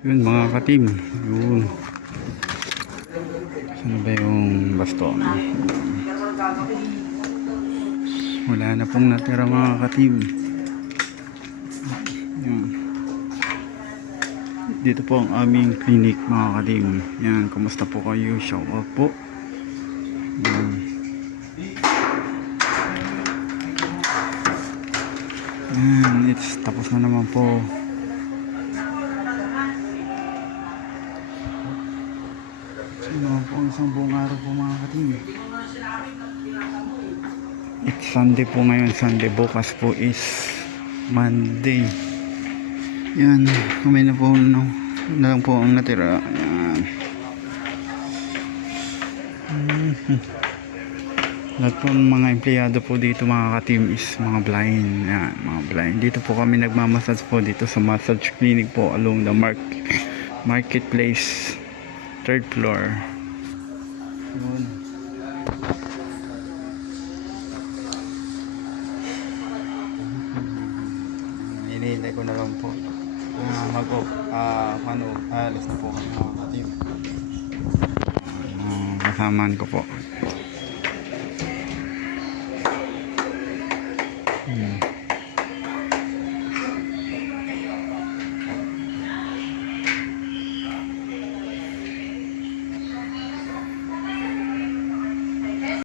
Yun mga ka-team, yun. Saan ba yung baston? Wala na pong natira mga ka-team. Yun. Dito po ang aming clinic mga ka-team. Yan, kumusta po kayo? Shout out po. Yan. Yan, tapos na naman po. Naman po ang isang buong araw po mga ka-team. It's Sunday po ngayon. Sunday, bukas po is Monday. Yan, kumay na po na lang po ang natira. Yan. Lahat po ng mga empleyado po dito mga ka-team is mga blind. Yan, mga blind. Dito po kami nagmamassage po dito sa massage clinic po along the marketplace, 3rd floor. Yun. Hinihintay ko na lang po alis na po kami mga ka-team. Kasamaan ko po.